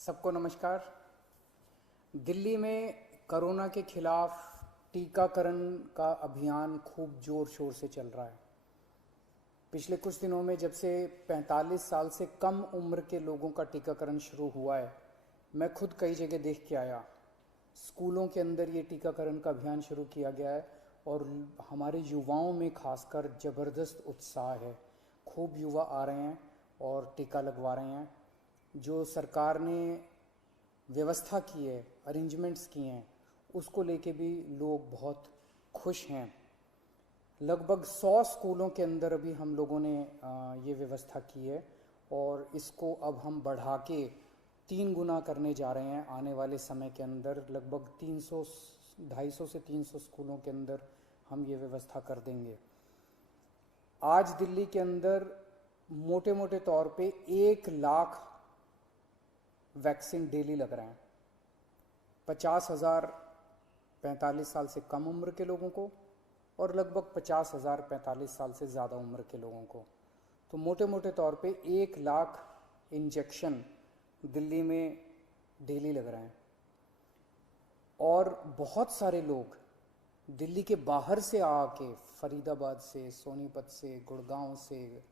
सबको नमस्कार। दिल्ली में कोरोना के खिलाफ टीकाकरण का अभियान खूब जोर शोर से चल रहा है। पिछले कुछ दिनों में जब से 45 साल से कम उम्र के लोगों का टीकाकरण शुरू हुआ है, मैं खुद कई जगह देख के आया। स्कूलों के अंदर ये टीकाकरण का अभियान शुरू किया गया है और हमारे युवाओं में खासकर ज़बरदस्त उत्साह है। खूब युवा आ रहे हैं और टीका लगवा रहे हैं। जो सरकार ने व्यवस्था की है, अरेंजमेंट्स किए हैं, उसको लेके भी लोग बहुत खुश हैं। लगभग 100 स्कूलों के अंदर अभी हम लोगों ने ये व्यवस्था की है और इसको अब हम बढ़ा के 3 गुना करने जा रहे हैं। आने वाले समय के अंदर लगभग 250 से 300 स्कूलों के अंदर हम ये व्यवस्था कर देंगे। आज दिल्ली के अंदर मोटे मोटे तौर पे 1 लाख वैक्सीन डेली लग रहे हैं। 50,000 45 साल से कम उम्र के लोगों को और लगभग 50,000 45 साल से ज़्यादा उम्र के लोगों को। तो मोटे मोटे तौर पे 1 लाख इंजेक्शन दिल्ली में डेली लग रहे हैं। और बहुत सारे लोग दिल्ली के बाहर से आके, फरीदाबाद से, सोनीपत से, गुड़गांव से,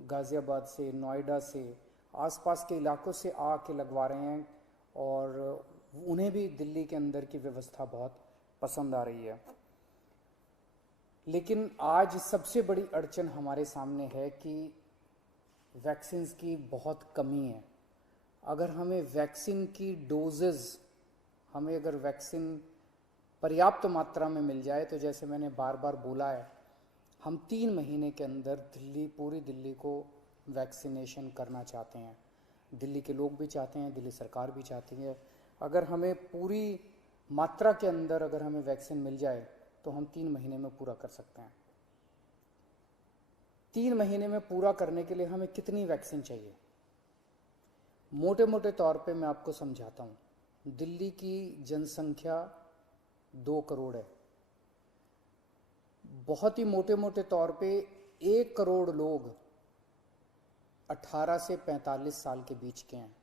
गाज़ियाबाद से, नोएडा से, आसपास के इलाकों से आके लगवा रहे हैं और उन्हें भी दिल्ली के अंदर की व्यवस्था बहुत पसंद आ रही है। लेकिन आज सबसे बड़ी अड़चन हमारे सामने है कि वैक्सीन्स की बहुत कमी है। अगर हमें वैक्सीन की डोजेज़, हमें अगर वैक्सीन पर्याप्त मात्रा में मिल जाए तो जैसे मैंने बार बार बोला है, हम 3 महीने के अंदर पूरी दिल्ली को वैक्सीनेशन करना चाहते हैं। दिल्ली के लोग भी चाहते हैं, दिल्ली सरकार भी चाहती है। अगर हमें पूरी मात्रा के अंदर अगर हमें वैक्सीन मिल जाए तो हम 3 महीने में पूरा कर सकते हैं। 3 महीने में पूरा करने के लिए हमें कितनी वैक्सीन चाहिए? मोटे मोटे तौर पे मैं आपको समझाता हूँ। दिल्ली की जनसंख्या 2 करोड़ है। बहुत ही मोटे मोटे तौर पे 1 करोड़ लोग 18 से 45 साल के बीच के हैं।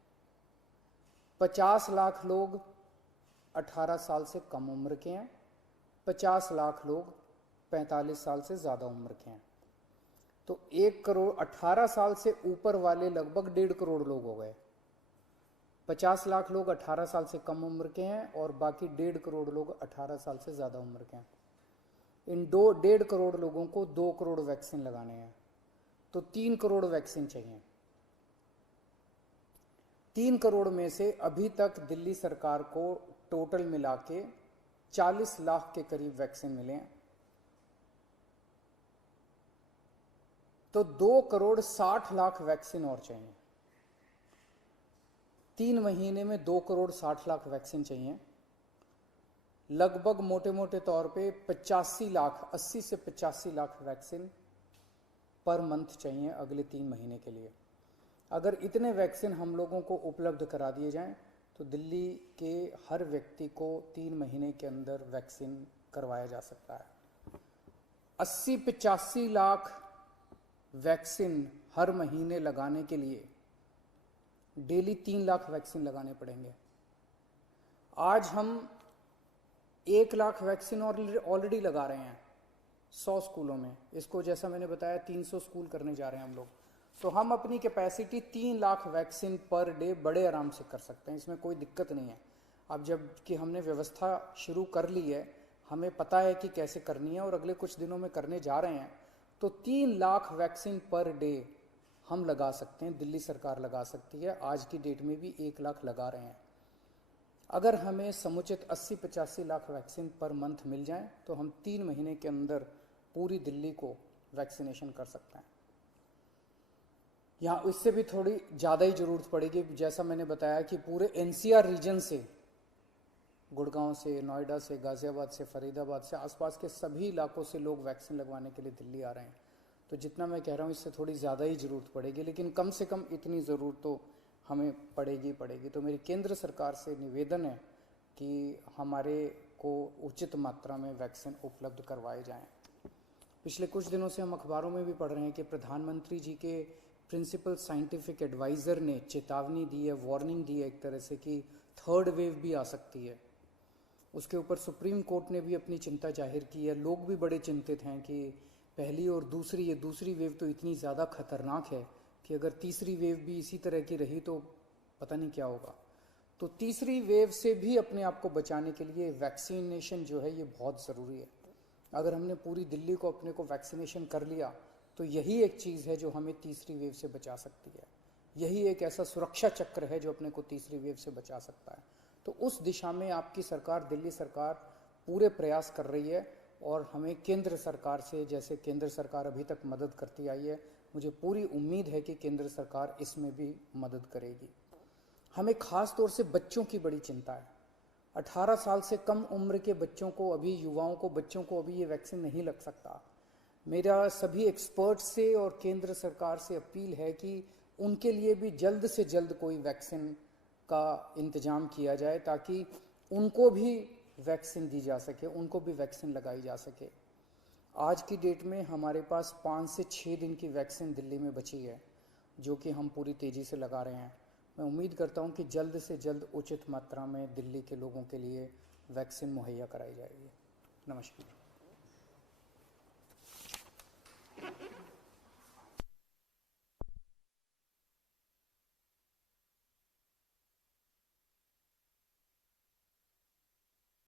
50 लाख लोग 18 साल से कम उम्र के हैं। 50 लाख लोग 45 साल से ज़्यादा उम्र के हैं। तो 1 करोड़ 18 साल से ऊपर वाले लगभग 1.5 करोड़ लोग हो गए। 50 लाख लोग 18 साल से कम उम्र के हैं और बाकी 1.5 करोड़ लोग 18 साल से ज़्यादा उम्र के हैं। इन 1.5 करोड़ लोगों को 2 करोड़ वैक्सीन लगाने हैं, तो 3 करोड़ वैक्सीन चाहिए। 3 करोड़ में से अभी तक दिल्ली सरकार को टोटल मिला के 40 लाख के करीब वैक्सीन मिले हैं। तो 2 करोड़ 60 लाख वैक्सीन और चाहिए। 3 महीने में 2 करोड़ 60 लाख वैक्सीन चाहिए। लगभग मोटे मोटे तौर पे 85 लाख, 80 से 85 लाख वैक्सीन पर मंथ चाहिए अगले 3 महीने के लिए। अगर इतने वैक्सीन हम लोगों को उपलब्ध करा दिए जाएं तो दिल्ली के हर व्यक्ति को 3 महीने के अंदर वैक्सीन करवाया जा सकता है। 80-85 लाख वैक्सीन हर महीने लगाने के लिए डेली 3 लाख वैक्सीन लगाने पड़ेंगे। आज हम 1 लाख वैक्सीन ऑलरेडी लगा रहे हैं 100 स्कूलों में। इसको जैसा मैंने बताया 300 स्कूल करने जा रहे हैं हम लोग। तो हम अपनी capacity 3 lakh vaccine per day बड़े आराम से कर सकते हैं, इसमें कोई दिक्कत नहीं है। अब जब कि हमने व्यवस्था शुरू कर ली है, हमें पता है कि कैसे करनी है और अगले कुछ दिनों में करने जा रहे हैं, तो 3 लाख वैक्सीन पर डे हम लगा सकते हैं। दिल्ली सरकार लगा सकती है। आज की डेट में भी 1 लाख लगा रहे हैं। अगर हमें समुचित 80-85 लाख वैक्सीन पर मंथ मिल जाए तो हम 3 महीने के अंदर पूरी दिल्ली को वैक्सीनेशन कर सकते हैं। यहाँ इससे भी थोड़ी ज़्यादा ही ज़रूरत पड़ेगी। जैसा मैंने बताया कि पूरे एनसीआर रीजन से, गुड़गांव से, नोएडा से, गाज़ियाबाद से, फरीदाबाद से, आसपास के सभी इलाकों से लोग वैक्सीन लगवाने के लिए दिल्ली आ रहे हैं। तो जितना मैं कह रहा हूँ इससे थोड़ी ज़्यादा ही ज़रूरत पड़ेगी, लेकिन कम से कम इतनी ज़रूरत तो हमें पड़ेगी। तो मेरी केंद्र सरकार से निवेदन है कि हमारे को उचित मात्रा में वैक्सीन उपलब्ध करवाए जाएं। पिछले कुछ दिनों से हम अखबारों में भी पढ़ रहे हैं कि प्रधानमंत्री जी के प्रिंसिपल साइंटिफिक एडवाइज़र ने चेतावनी दी है, वार्निंग दी है एक तरह से कि थर्ड वेव भी आ सकती है। उसके ऊपर सुप्रीम कोर्ट ने भी अपनी चिंता जाहिर की है। लोग भी बड़े चिंतित हैं कि पहली और दूसरी, ये दूसरी वेव तो इतनी ज़्यादा खतरनाक है कि अगर तीसरी वेव भी इसी तरह की रही तो पता नहीं क्या होगा। तो तीसरी वेव से भी अपने आप को बचाने के लिए वैक्सीनेशन जो है ये बहुत ज़रूरी है। अगर हमने पूरी दिल्ली को अपने को वैक्सीनेशन कर लिया तो यही एक चीज़ है जो हमें तीसरी वेव से बचा सकती है। यही एक ऐसा सुरक्षा चक्र है जो अपने को तीसरी वेव से बचा सकता है। तो उस दिशा में आपकी सरकार, दिल्ली सरकार पूरे प्रयास कर रही है और हमें केंद्र सरकार से, जैसे केंद्र सरकार अभी तक मदद करती आई है, मुझे पूरी उम्मीद है कि केंद्र सरकार इसमें भी मदद करेगी। हमें खास तौर से बच्चों की बड़ी चिंता है। 18 साल से कम उम्र के बच्चों को, अभी युवाओं को, बच्चों को अभी ये वैक्सीन नहीं लग सकता। मेरा सभी एक्सपर्ट से और केंद्र सरकार से अपील है कि उनके लिए भी जल्द से जल्द कोई वैक्सीन का इंतजाम किया जाए ताकि उनको भी वैक्सीन दी जा सके, उनको भी वैक्सीन लगाई जा सके। आज की डेट में हमारे पास 5 से 6 दिन की वैक्सीन दिल्ली में बची है जो कि हम पूरी तेज़ी से लगा रहे हैं। मैं उम्मीद करता हूं कि जल्द से जल्द उचित मात्रा में दिल्ली के लोगों के लिए वैक्सीन मुहैया कराई जाएगी। नमस्कार।